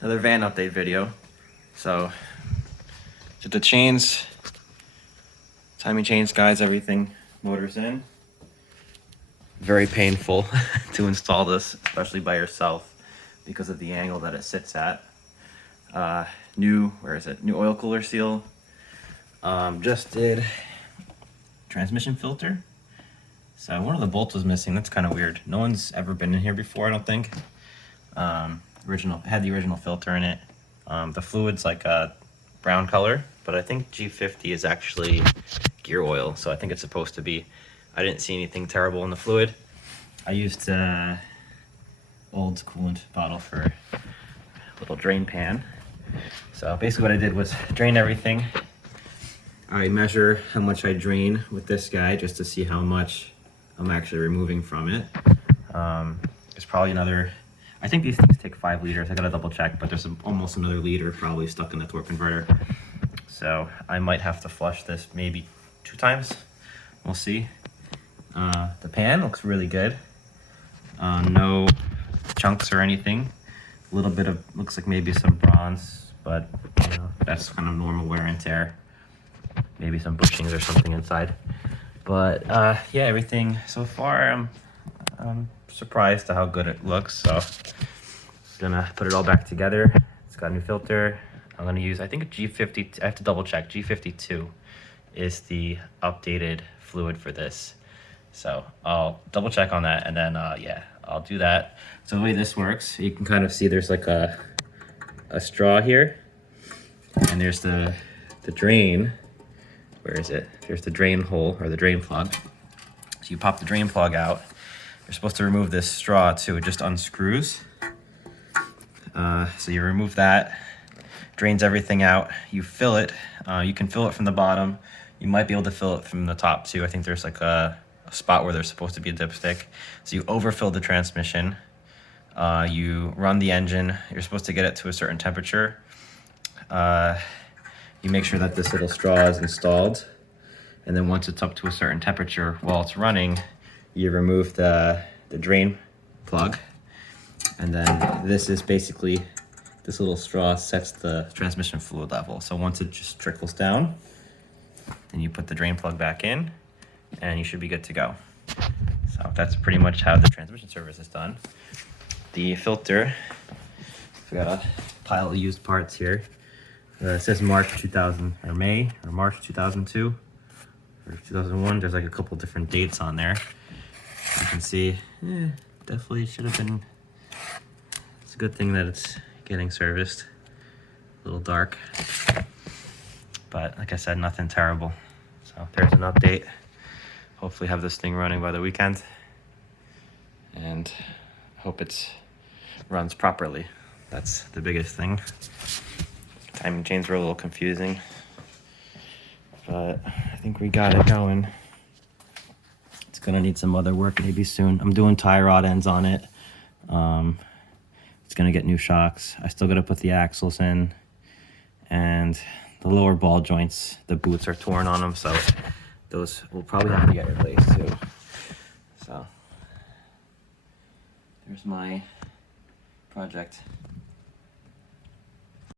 Another van update video. So the chains, timing chains, guides, everything, motors in. Very painful to install this, especially by yourself, because of the angle that it sits at. New oil cooler seal. Just did transmission filter. So one of the bolts was missing. That's kind of weird. No one's ever been in here before, I don't think. Had the original filter in it. The fluid's like a brown color, but I think G50 is actually gear oil, so I think it's supposed to be. I didn't see anything terrible in the fluid. I used old coolant bottle for a little drain pan. So basically what I did was drain everything. I measure how much I drain with this guy just to see how much I'm actually removing from it. It's probably another, I think these things take 5 liters. I gotta double check, but there's almost another liter probably stuck in the torque converter. So I might have to flush this maybe 2 times. We'll see. The pan looks really good. No chunks or anything. A little bit of, looks like maybe some bronze, but you know, that's kind of normal wear and tear. Maybe some bushings or something inside. But yeah, everything so far, I'm surprised to how good it looks. So I'm gonna put it all back together. It's got a new filter. I'm gonna use, I think a G50, I have to double check, G52 is the updated fluid for this. So I'll double check on that, and then yeah, I'll do that. So the way this works, you can kind of see there's like a straw here, and there's the drain. Where is it? Here's the drain hole, or the drain plug. So you pop the drain plug out. You're supposed to remove this straw too. It just unscrews. So you remove that, drains everything out. You fill it. You can fill it from the bottom. You might be able to fill it from the top too. I think there's like a spot where there's supposed to be a dipstick. So you overfill the transmission. You run the engine. You're supposed to get it to a certain temperature. You make sure that this little straw is installed, and then once it's up to a certain temperature while it's running, you remove the drain plug, and then this is basically, this little straw sets the transmission fluid level. So once it just trickles down, then you put the drain plug back in, and you should be good to go. So that's pretty much how the transmission service is done. The filter, we got a pile of used parts here. It says March 2000, or May, or March 2002, or 2001. There's like a couple different dates on there. You can see, definitely should have been, it's a good thing that it's getting serviced. A little dark, but like I said, nothing terrible. So there's an update. Hopefully have this thing running by the weekend, and hope it runs properly. That's the biggest thing. Timing chains were a little confusing, but I think we got it going. It's gonna need some other work maybe soon. I'm doing tie rod ends on it. It's gonna get new shocks. I still gotta put the axles in, and the lower ball joints, the boots are torn on them, so those will probably have to get replaced too. So there's my project.